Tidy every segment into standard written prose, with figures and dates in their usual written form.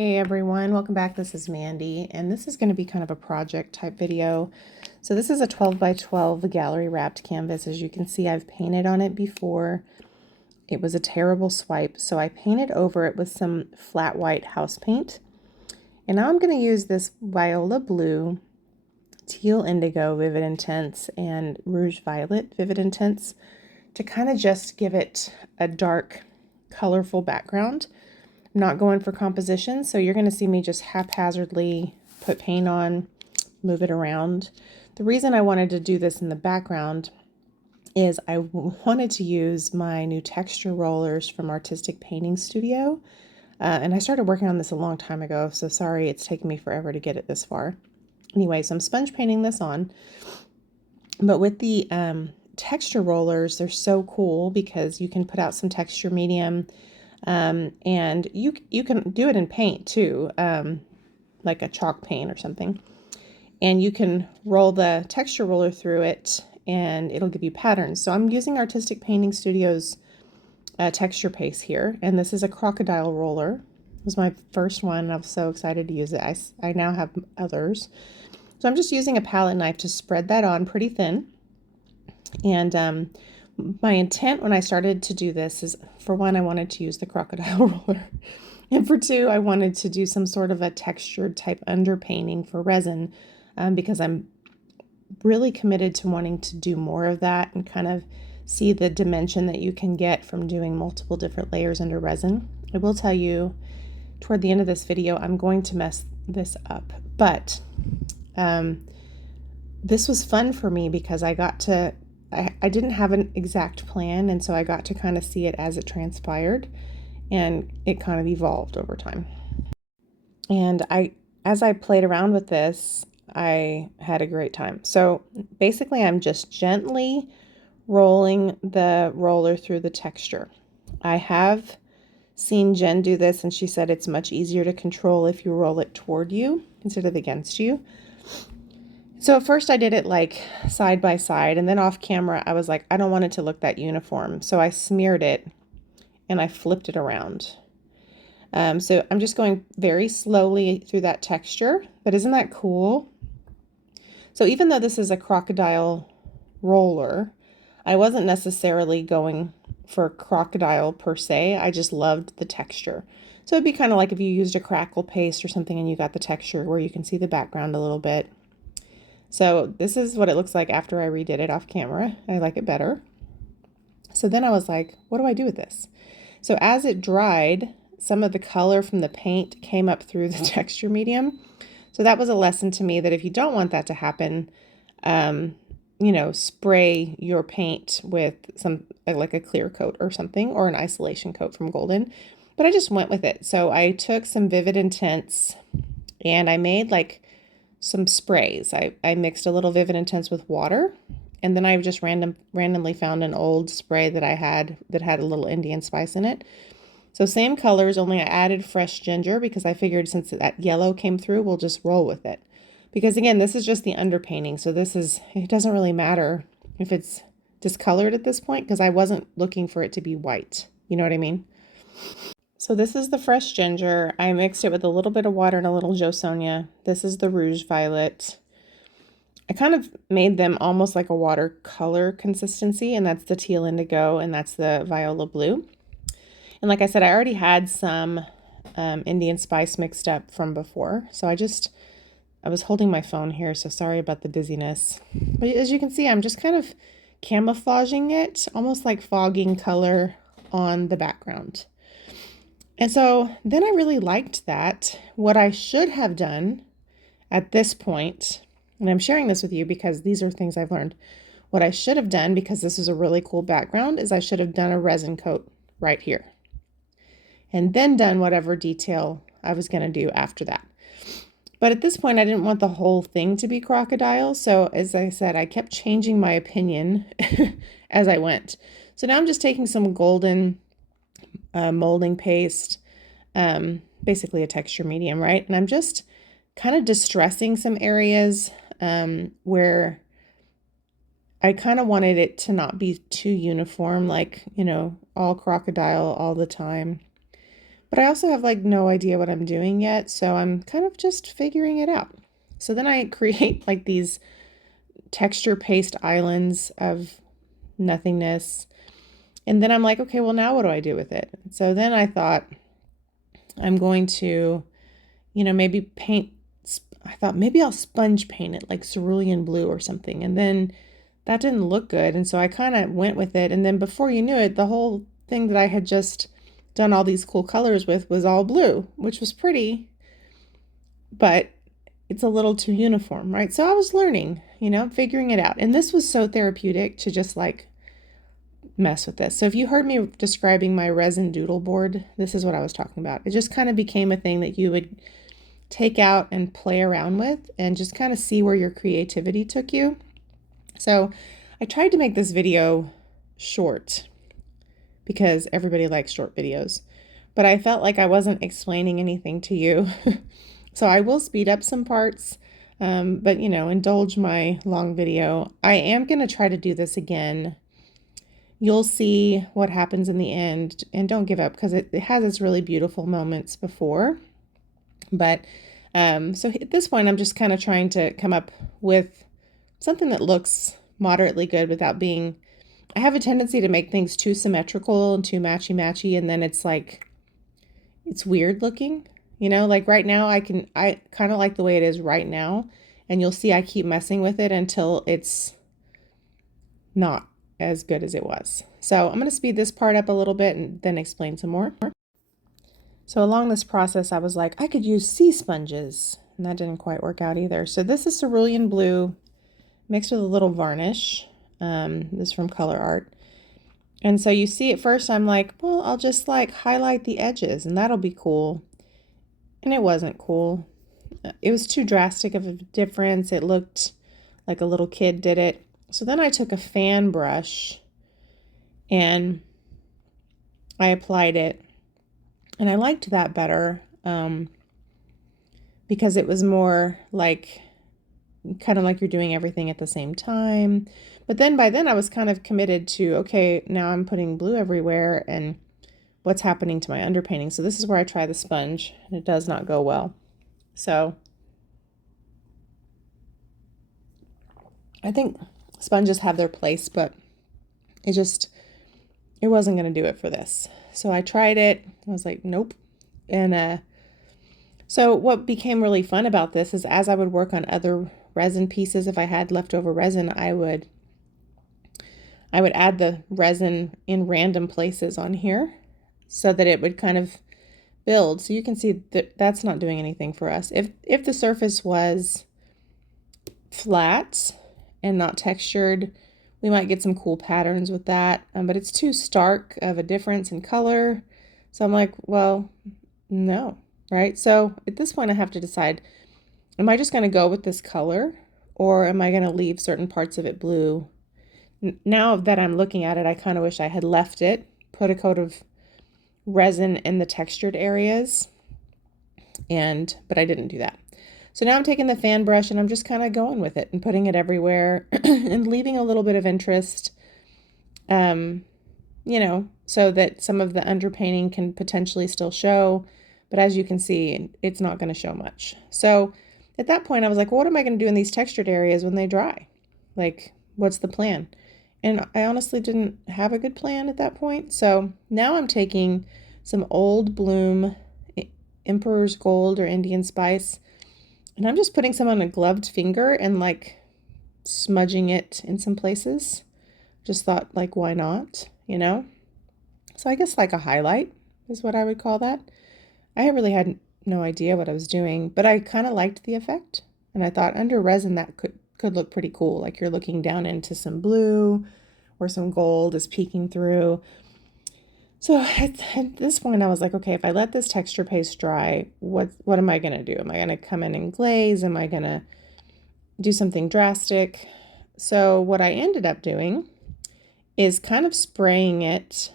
Hey everyone, welcome back. This is Mandy, and this is going to be kind of a project type video. So this is a 12 by 12 gallery wrapped canvas. As you can see, I've painted on it before. It was a terrible swipe, so I painted over it with some flat white house paint. And now I'm going to use this Viola blue, Teal Indigo Vivid Intense, and Rouge Violet Vivid Intense to kind of just give it a dark, colorful background. I'm not going for composition, so you're going to see me just haphazardly put paint on, move it around. The reason I wanted to do this in the background is I wanted to use my new texture rollers from Artistic Painting Studio. And I started working on this a long time ago, so sorry it's taken me forever to get it this far. Anyway, so I'm sponge painting this on. But with the texture rollers, they're so cool because you can put out some texture medium. And you can do it in paint too, like a chalk paint or something. And you can roll the texture roller through it and it'll give you patterns. So I'm using Artistic Painting Studio's texture paste here. And this is a crocodile roller. It was my first one. I was so excited to use it. I now have others. So I'm just using a palette knife to spread that on pretty thin. And my intent when I started to do this is, for one, I wanted to use the crocodile roller. And for two, I wanted to do some sort of a textured type underpainting for resin because I'm really committed to wanting to do more of that and kind of see the dimension that you can get from doing multiple different layers under resin. I will tell you toward the end of this video, I'm going to mess this up, but this was fun for me because I got to I didn't have an exact plan, and so I got to kind of see it as it transpired, and it kind of evolved over time. And as I played around with this, I had a great time. So basically, I'm just gently rolling the roller through the texture. I have seen Jen do this, and she said it's much easier to control if you roll it toward you instead of against you. So at first I did it like side by side, and then off camera I was like, I don't want it to look that uniform. So I smeared it and I flipped it around. So I'm just going very slowly through that texture, but isn't that cool? So even though this is a crocodile roller, I wasn't necessarily going for crocodile per se. I just loved the texture. So it'd be kind of like if you used a crackle paste or something and you got the texture where you can see the background a little bit. So this is what it looks like after I redid it off camera. I like it better. So then I was like, what do I do with this? So as it dried, some of the color from the paint came up through the texture medium. So that was a lesson to me that if you don't want that to happen, spray your paint with some like a clear coat or something, or an isolation coat from Golden. But I just went with it. So I took some Vivid Intense and I made like some sprays. I mixed a little Vivid Intense with water, and then I just randomly found an old spray that I had that had a little Indian spice in it. So same colors, only I added fresh ginger because I figured since that yellow came through, we'll just roll with it. Because again, this is just the underpainting, so it doesn't really matter if it's discolored at this point because I wasn't looking for it to be white. You know what I mean? So this is the fresh ginger. I mixed it with a little bit of water and a little Jo Sonja. This is the Rouge Violet. I kind of made them almost like a watercolor consistency, and that's the Teal Indigo, and that's the Viola Blue. And like I said, I already had some Indian spice mixed up from before. So I was holding my phone here, so sorry about the dizziness. But as you can see, I'm just kind of camouflaging it, almost like fogging color on the background. And so then I really liked that. What I should have done at this point, and I'm sharing this with you because these are things I've learned. What I should have done, because this is a really cool background, is I should have done a resin coat right here. And then done whatever detail I was going to do after that. But at this point, I didn't want the whole thing to be crocodile. So as I said, I kept changing my opinion as I went. So now I'm just taking some Golden molding paste, basically a texture medium, right? And I'm just kind of distressing some areas where I kind of wanted it to not be too uniform, like, all crocodile all the time. but I also have like no idea what I'm doing yet, so I'm kind of just figuring it out. So then I create like these texture paste islands of nothingness. And then I'm like, okay, well, now what do I do with it? So then I thought I'm going to, maybe paint. I thought maybe I'll sponge paint it like cerulean blue or something. And then that didn't look good. And so I kind of went with it. And then before you knew it, the whole thing that I had just done all these cool colors with was all blue, which was pretty, but it's a little too uniform, right? So I was learning, figuring it out. And this was so therapeutic to just like mess with this. So if you heard me describing my resin doodle board, this is what I was talking about. It just kind of became a thing that you would take out and play around with and just kind of see where your creativity took you. So I tried to make this video short because everybody likes short videos, but I felt like I wasn't explaining anything to you. So I will speed up some parts, but indulge my long video. I am going to try to do this again. You'll see what happens in the end, and don't give up because it has its really beautiful moments before. But so at this point, I'm just kind of trying to come up with something that looks moderately good without being, I have a tendency to make things too symmetrical and too matchy-matchy, and then it's like, it's weird looking, like right now I kind of like the way it is right now, and you'll see I keep messing with it until it's not as good as it was. So I'm going to speed this part up a little bit and then explain some more. So along this process, I was like, I could use sea sponges, and that didn't quite work out either. So this is cerulean blue mixed with a little varnish. This is from Colourarte. And so you see at first I'm like, well, I'll just like highlight the edges and that'll be cool. And it wasn't cool. It was too drastic of a difference. It looked like a little kid did it. So then I took a fan brush and I applied it, and I liked that better because it was more like kind of like you're doing everything at the same time. But then by then I was kind of committed to, okay, now I'm putting blue everywhere and what's happening to my underpainting. So this is where I try the sponge and it does not go well. So I think sponges have their place, but it wasn't going to do it for this. So I tried it. I was like, nope. And so what became really fun about this is as I would work on other resin pieces, if I had leftover resin, I would add the resin in random places on here so that it would kind of build. So you can see that that's not doing anything for us. If the surface was flat and not textured, we might get some cool patterns with that, but it's too stark of a difference in color. So I'm like, well, no, right? So at this point I have to decide, am I just going to go with this color or am I going to leave certain parts of it blue? Now that I'm looking at it, I kind of wish I had left it, put a coat of resin in the textured areas, but I didn't do that. So now I'm taking the fan brush and I'm just kind of going with it and putting it everywhere and leaving a little bit of interest, so that some of the underpainting can potentially still show. But as you can see, it's not going to show much. So at that point, I was like, well, what am I going to do in these textured areas when they dry? Like, what's the plan? And I honestly didn't have a good plan at that point. So now I'm taking some Old Bloom Emperor's Gold or Indian Spice, and I'm just putting some on a gloved finger and like smudging it in some places. Just thought, like, why not, So I guess like a highlight is what I would call that. I really had no idea what I was doing, but I kind of liked the effect. And I thought under resin that could look pretty cool. Like you're looking down into some blue or some gold is peeking through. So at this point I was like, okay, if I let this texture paste dry, what am I going to do? Am I going to come in and glaze? Am I going to do something drastic? So what I ended up doing is kind of spraying it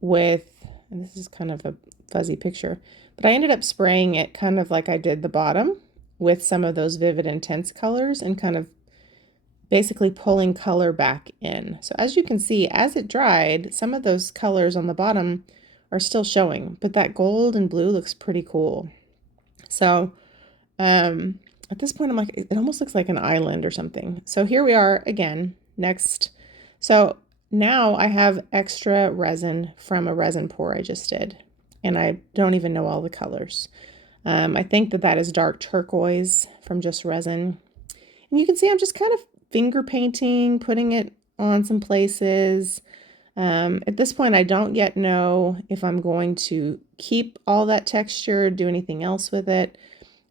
with, and this is kind of a fuzzy picture, but I ended up spraying it kind of like I did the bottom with some of those vivid intense colors and kind of basically pulling color back in. So as you can see, as it dried, some of those colors on the bottom are still showing, but that gold and blue looks pretty cool. So at this point, I'm like, it almost looks like an island or something. So here we are again, next. So now I have extra resin from a resin pour I just did, and I don't even know all the colors. I think that is dark turquoise from just resin. And you can see I'm just kind of finger painting, putting it on some places. At this point, I don't yet know if I'm going to keep all that texture, do anything else with it.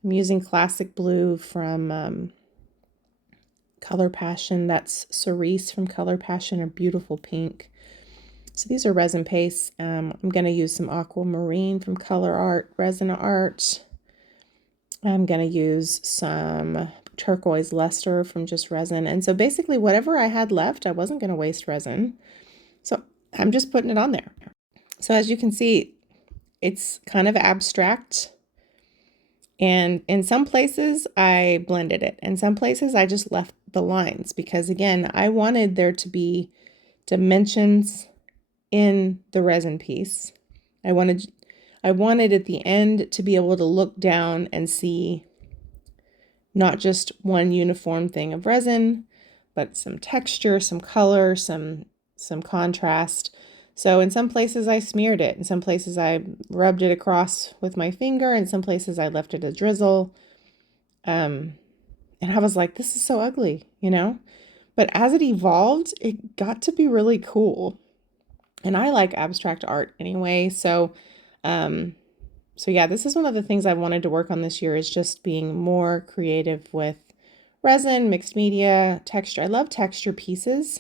I'm using classic blue from Color Passion. That's Cerise from Color Passion, a beautiful pink. So these are resin pastes. I'm going to use some Aquamarine from Colourarte, Rezinarte. I'm going to use some Turquoise Luster from just resin. And so basically whatever I had left, I wasn't going to waste resin. So I'm just putting it on there. So as you can see, it's kind of abstract. And in some places I blended it. In some places I just left the lines because again, I wanted there to be dimensions in the resin piece. I wanted at the end to be able to look down and see not just one uniform thing of resin, but some texture, some color, some contrast. So in some places I smeared it, in some places I rubbed it across with my finger, in some places I left it a drizzle. And I was like, this is so ugly, you know? But as it evolved, it got to be really cool. And I like abstract art anyway. So yeah, this is one of the things I wanted to work on this year is just being more creative with resin, mixed media, texture. I love texture pieces,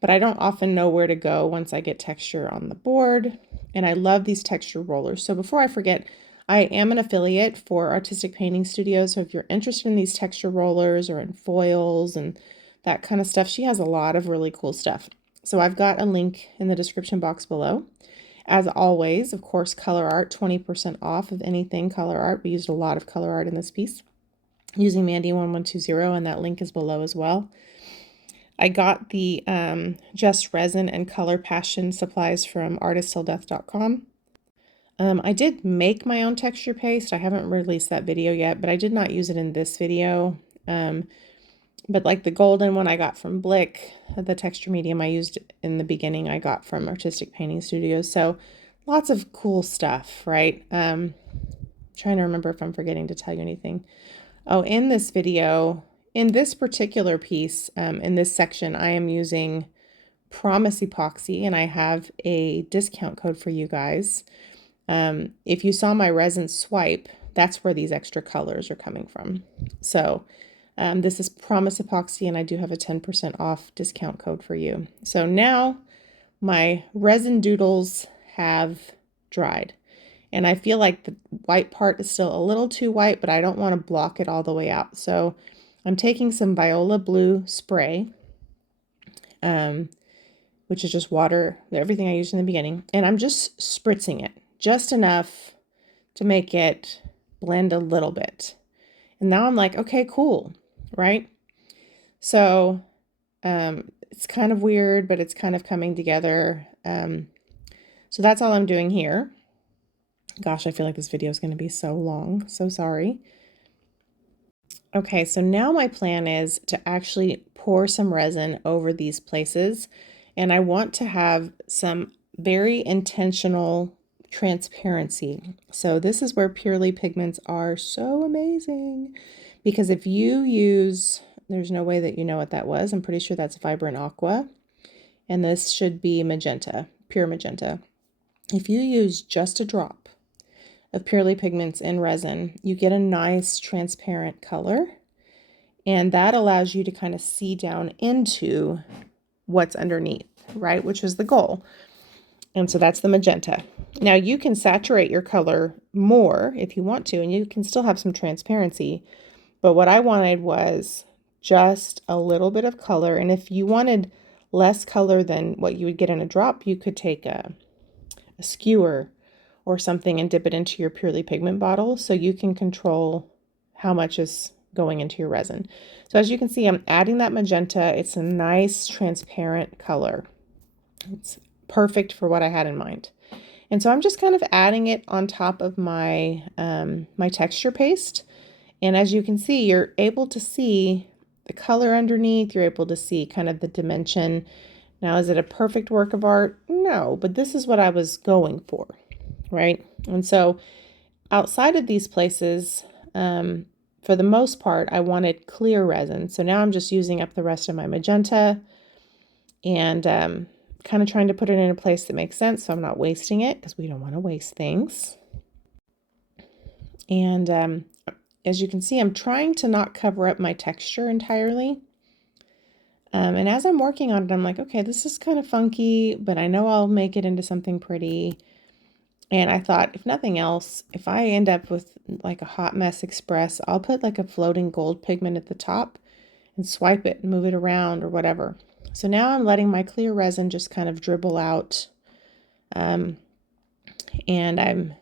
but I don't often know where to go once I get texture on the board. And I love these texture rollers. So before I forget, I am an affiliate for Artistic Painting Studios. So if you're interested in these texture rollers or in foils and that kind of stuff, she has a lot of really cool stuff. So I've got a link in the description box below. As always, of course, Colourarte, 20% off of anything Colourarte. We used a lot of Colourarte in this piece using Mandy1120, and that link is below as well. I got the Just Resin and Color Passion supplies from artisttilldeath.com. I did make my own texture paste. I haven't released that video yet, but I did not use it in this video. But like the golden one I got from Blick, the texture medium I used in the beginning I got from Artistic Painting Studios. So lots of cool stuff, right? Trying to remember if I'm forgetting to tell you anything. Oh, in this video, in this particular piece, in this section, I am using Promise Epoxy, and I have a discount code for you guys. If you saw my resin swipe, that's where these extra colors are coming from. So this is Promise Epoxy, and I do have a 10% off discount code for you. So now my resin doodles have dried, and I feel like the white part is still a little too white, but I don't want to block it all the way out. So I'm taking some Viola blue spray, which is just water, everything I used in the beginning, and I'm just spritzing it just enough to make it blend a little bit. And now I'm like, okay, cool, right? So it's kind of weird, but it's kind of coming together. So that's all I'm doing here. Gosh, I feel like this video is going to be so long. So sorry. Okay, so now my plan is to actually pour some resin over these places. And I want to have some very intentional transparency. So this is where Purely Pigments are so amazing. Because if you use, there's no way that you know what that was. I'm pretty sure that's Vibrant Aqua. And this should be Magenta, pure Magenta. If you use just a drop of Purely Pigments in resin, you get a nice transparent color. And that allows you to kind of see down into what's underneath, right? Which is the goal. And so that's the magenta. Now you can saturate your color more if you want to, and you can still have some transparency. But what I wanted was just a little bit of color. And if you wanted less color than what you would get in a drop, you could take a skewer or something and dip it into your Purely Pigment bottle so you can control how much is going into your resin. So as you can see, I'm adding that magenta. It's a nice transparent color. It's perfect for what I had in mind. And so I'm just kind of adding it on top of my, my texture paste. And as you can see, you're able to see the color underneath. You're able to see kind of the dimension. Now, is it a perfect work of art? No, but this is what I was going for, right? And so outside of these places, for the most part, I wanted clear resin. So now I'm just using up the rest of my magenta and kind of trying to put it in a place that makes sense so I'm not wasting it, because we don't want to waste things. And as you can see, I'm trying to not cover up my texture entirely. And as I'm working on it, I'm like, okay, this is kind of funky, but I know I'll make it into something pretty. And I thought, if nothing else, if I end up with like a Hot Mess Express, I'll put like a floating gold pigment at the top and swipe it and move it around or whatever. So now I'm letting my clear resin just kind of dribble out. And I'm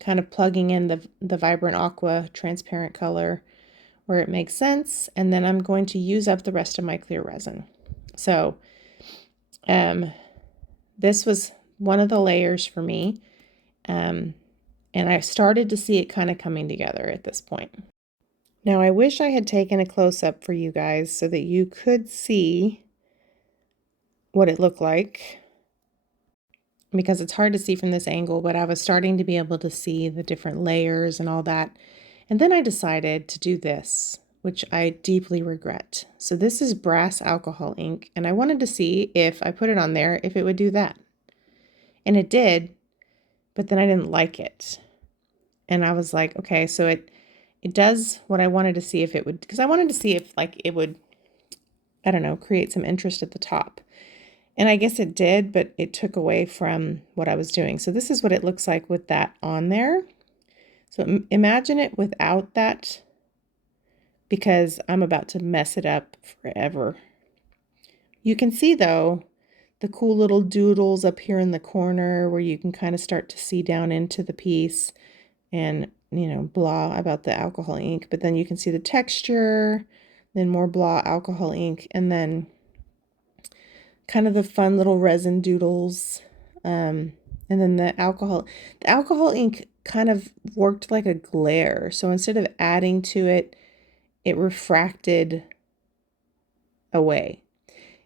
kind of plugging in the Vibrant Aqua transparent color where it makes sense. And then I'm going to use up the rest of my clear resin. So this was one of the layers for me. And I started to see it kind of coming together at this point. Now, I wish I had taken a close-up for you guys so that you could see what it looked like, because it's hard to see from this angle, but I was starting to be able to see the different layers and all that. And then I decided to do this, which I deeply regret. So this is brass alcohol ink, and I wanted to see if I put it on there, if it would do that. And it did, but then I didn't like it. And I was like, okay, so it does what I wanted to see if it would, because I wanted to see if like it would, I don't know, create some interest at the top. And I guess it did, but it took away from what I was doing. So this is what it looks like with that on there. So imagine it without that, because I'm about to mess it up forever. You can see though, the cool little doodles up here in the corner where you can kind of start to see down into the piece and, you know, blah about the alcohol ink. But then you can see the texture, then more blah alcohol ink, and then kind of the fun little resin doodles. And then the alcohol ink kind of worked like a glare. So instead of adding to it, it refracted away.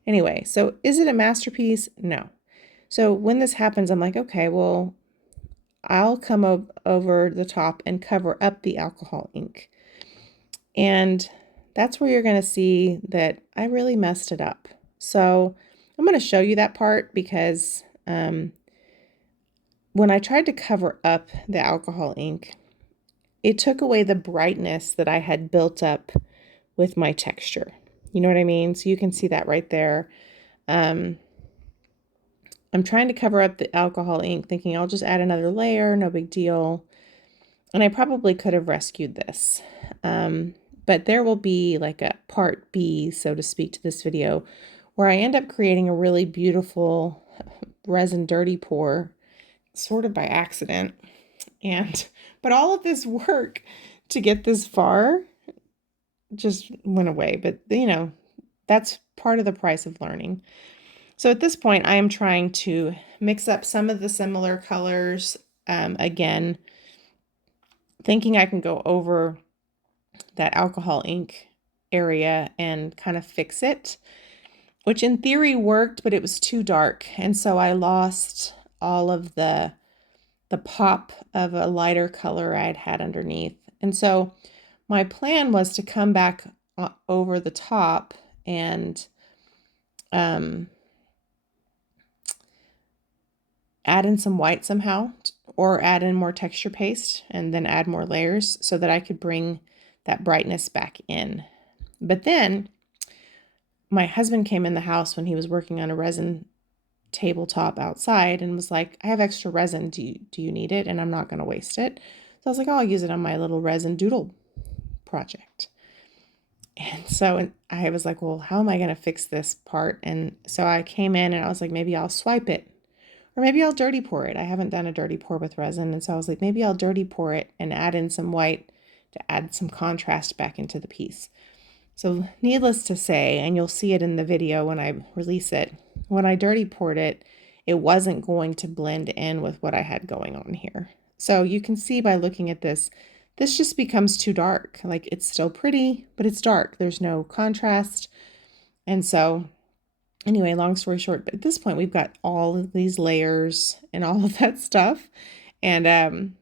Anyway, so is it a masterpiece? No. So when this happens, I'm like, okay, well, I'll come over the top and cover up the alcohol ink. And that's where you're going to see that I really messed it up. So I'm going to show you that part, because when I tried to cover up the alcohol ink, it took away the brightness that I had built up with my texture. You know what I mean? So you can see that right there. I'm trying to cover up the alcohol ink, thinking I'll just add another layer, no big deal. And I probably could have rescued this. But there will be like a part B, so to speak, to this video, where I end up creating a really beautiful resin dirty pour, sort of by accident. But all of this work to get this far just went away. But, you know, that's part of the price of learning. So at this point, I am trying to mix up some of the similar colors, again, thinking I can go over that alcohol ink area and kind of fix it, which in theory worked, but it was too dark. And so I lost all of the pop of a lighter color I'd had underneath. And so my plan was to come back over the top and add in some white somehow, or add in more texture paste and then add more layers so that I could bring that brightness back in. But then my husband came in the house when he was working on a resin tabletop outside and was like, I have extra resin. Do you need it? And I'm not going to waste it. So I was like, oh, I'll use it on my little resin doodle project. And so I was like, well, how am I going to fix this part? And so I came in and I was like, maybe I'll swipe it, or maybe I'll dirty pour it. I haven't done a dirty pour with resin. And so I was like, maybe I'll dirty pour it and add in some white to add some contrast back into the piece. So needless to say, and you'll see it in the video when I release it, when I dirty poured it, it wasn't going to blend in with what I had going on here. So you can see by looking at this, this just becomes too dark. Like it's still pretty, but it's dark. There's no contrast. And so anyway, long story short, at this point we've got all of these layers and all of that stuff. And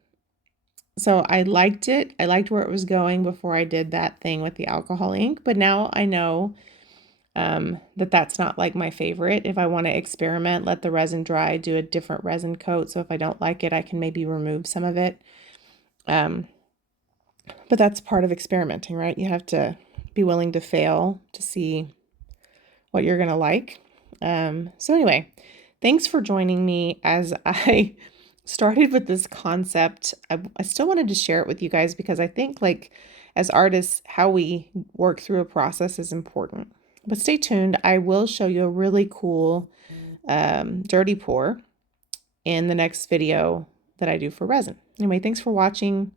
so I liked it. I liked where it was going before I did that thing with the alcohol ink, but now I know that that's not like my favorite. If I want to experiment, let the resin dry, do a different resin coat. So if I don't like it, I can maybe remove some of it. But that's part of experimenting, right? You have to be willing to fail to see what you're going to like. So anyway, thanks for joining me as I started with this concept. I still wanted to share it with you guys because I think like as artists, how we work through a process is important. But stay tuned. I will show you a really cool dirty pour in the next video that I do for resin. Anyway, thanks for watching.